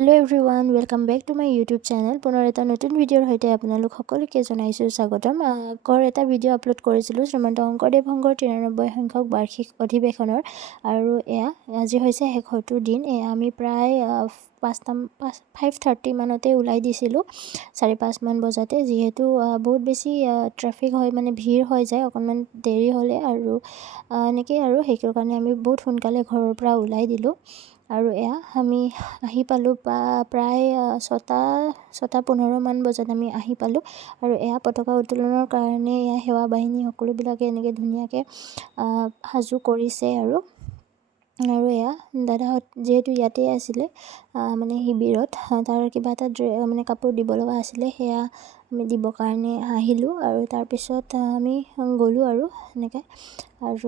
Hello' everyone, welcome back to my YouTube channel. পুনৰ এটা নতুন ভিডিঅ'ৰ সৈতে আপোনালোক সকলোকে জনাইছোঁ স্বাগতম। এটা ভিডিঅ' আপলোড কৰিছিলোঁ শ্ৰীমন্ত শংকৰদেৱ সংঘৰ 93 সংখ্যক বাৰ্ষিক অধিৱেশনৰ, আৰু আজি হৈছে শেষৰটো দিন। আমি প্ৰায় 5:30 মানতে ওলাই দিছিলোঁ, 4:30 মান বজাতে, যিহেতু বহুত বেছি ট্ৰেফিক হয়, মানে ভিৰ হৈ যায় অকণমান দেৰি হ'লে, আৰু এনেকেই আৰু সেইটোৰ কাৰণে আমি বহুত সোনকালে ঘৰৰ পৰা ওলাই দিলোঁ। আৰু আমি আহি পালোঁ প্ৰায় 6:15 মান বজাত আমি আহি পালোঁ। আৰু পতাকা উত্তোলনৰ কাৰণে সেৱা বাহিনী সকলোবিলাকে এনেকৈ ধুনীয়াকৈ সাজু কৰিছে। আৰু দাদাহঁত যিহেতু ইয়াতে আছিলে, মানে শিবিৰত, তাৰ কিবা এটা মানে কাপোৰ দিব লগা আছিলে, সেয়া আমি দিবৰ কাৰণে আহিলোঁ। আৰু তাৰপিছত আমি গ'লোঁ আৰু এনেকৈ, আৰু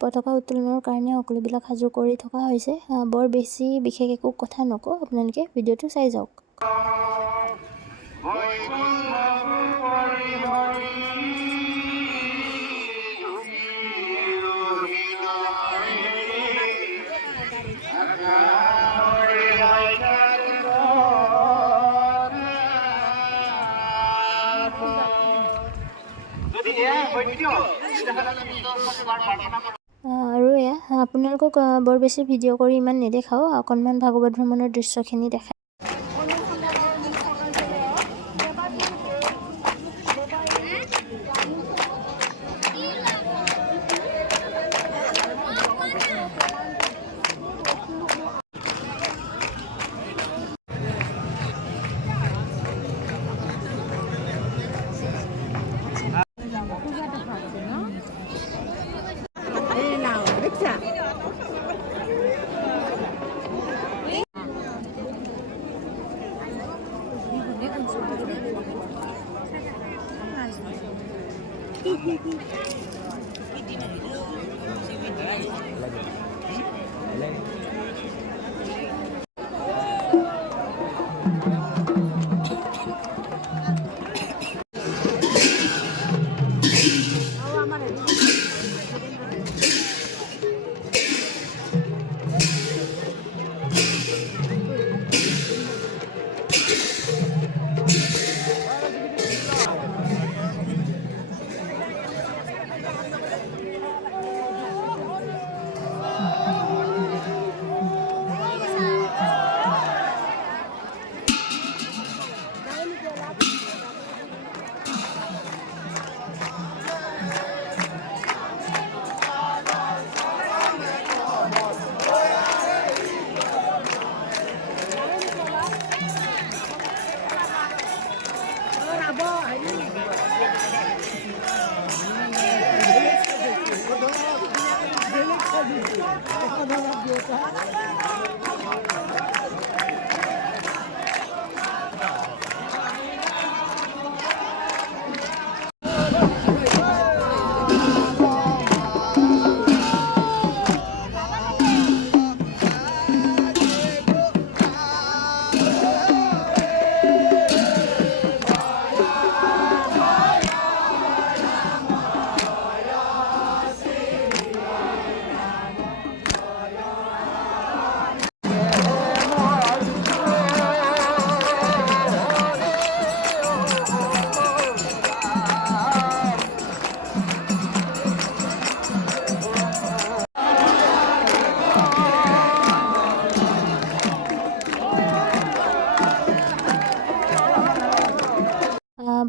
পতাকা উত্তোলনৰ কাৰণে সকলোবিলাক সাজু কৰি থকা হৈছে। বৰ বেছি বিশেষ একো কথা নকওঁ, আপোনালোকে ভিডিঅ'টো চাই যাওক। আৰু আপোনালোকক বৰ বেছি ভিডিঅ' কৰি ইমান নেদেখাওঁ, অকণমান ভাগৱত ভ্ৰমণৰ দৃশ্যখিনি দেখাই।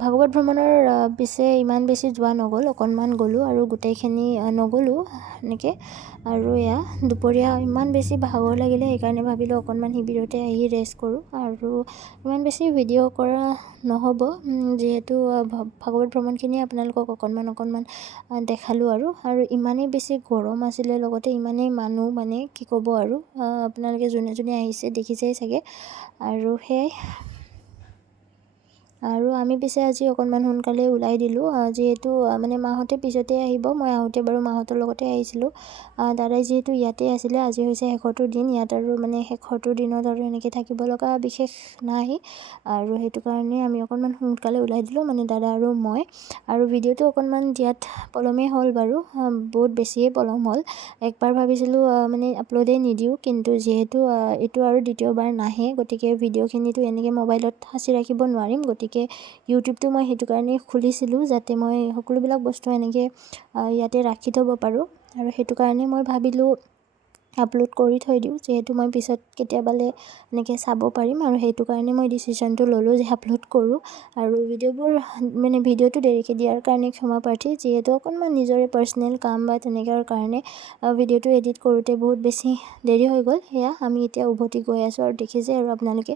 ভাগৱত ভ্ৰমণৰ পিছে ইমান বেছি যোৱা নগ'ল, অকণমান গ'লোঁ আৰু গোটেইখিনি নগ'লোঁ এনেকৈ। আৰু দুপৰীয়া ইমান বেছি ভাগৰ লাগিলে, সেইকাৰণে ভাবিলোঁ অকণমান শিবিৰতে আহি ৰেষ্ট কৰোঁ। আৰু ইমান বেছি ভিডিঅ' কৰা নহ'ব, যিহেতু ভাগৱত ভ্ৰমণখিনি আপোনালোকক অকণমান দেখালোঁ। আৰু ইমানেই বেছি গৰম আছিলে, লগতে ইমানেই মানুহ, মানে কি ক'ব আৰু, আপোনালোকে যোনে যোনে আহিছে দেখিছেই চাগে। আৰু আৰু আমি পিছে আজি অকণমান সোনকালে ওলাই দিলোঁ, যিহেতু মানে মাহঁতে পিছতে আহিব। মই আহোঁতে বাৰু মাহঁতৰ লগতে আহিছিলোঁ। দাদাই যিহেতু ইয়াতে আছিলে, আজি হৈছে শেষৰটো দিন ইয়াত, আৰু মানে শেষৰটো দিনত আৰু এনেকৈ থাকিব লগা বিশেষ নাই, আৰু সেইটো কাৰণে আমি অকণমান সোনকালে ওলাই দিলোঁ, মানে দাদা আৰু মই। আৰু ভিডিঅ'টো অকণমান দিয়াত পলমেই হ'ল বাৰু, বহুত বেছিয়ে পলম হ'ল। একবাৰ ভাবিছিলোঁ মানে আপলোডেই নিদিওঁ, কিন্তু যিহেতু এইটো আৰু দ্বিতীয়বাৰ নাহে, গতিকে ভিডিঅ'খিনিতো এনেকৈ মোবাইলত সাঁচি ৰাখিব নোৱাৰিম। গতিকে ইউটিউবটো মই সেইটো কাৰণেই খুলিছিলোঁ, যাতে মই সকলোবিলাক বস্তু এনেকৈ ইয়াতে ৰাখি থ'ব পাৰোঁ। আৰু সেইটো কাৰণে মই ভাবিলোঁ আপলোড কৰি থৈ দিওঁ, যিহেতু মই পিছত কেতিয়াবালে এনেকৈ চাব পাৰিম, আৰু সেইটো কাৰণে মই ডিচিশ্যনটো ল'লোঁ যে আপলোড কৰোঁ। আৰু ভিডিঅ'টো দেৰিকৈ দিয়াৰ কাৰণে ক্ষমা প্ৰাৰ্থী, যিহেতু অকণমান নিজৰে পাৰ্চনেল কাম বা তেনেকাৰ কাৰণে ভিডিঅ'টো এডিট কৰোঁতে বহুত বেছি দেৰি হৈ গ'ল। সেয়া আমি এতিয়া উভতি গৈ আছোঁ, আৰু দেখিছে আৰু আপোনালোকে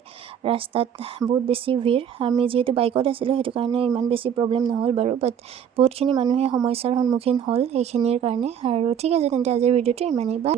ৰাস্তাত বহুত বেছি ভিৰ। আমি যিহেতু বাইকত আছিলোঁ, সেইটো কাৰণে ইমান বেছি প্ৰব্লেম নহ'ল বাৰু, বাট বহুতখিনি মানুহে সমস্যাৰ সন্মুখীন হ'ল এইখিনিৰ কাৰণে। আৰু ঠিক আছে তেন্তে আজিৰ ভিডিঅ'টো ইমানেই, বা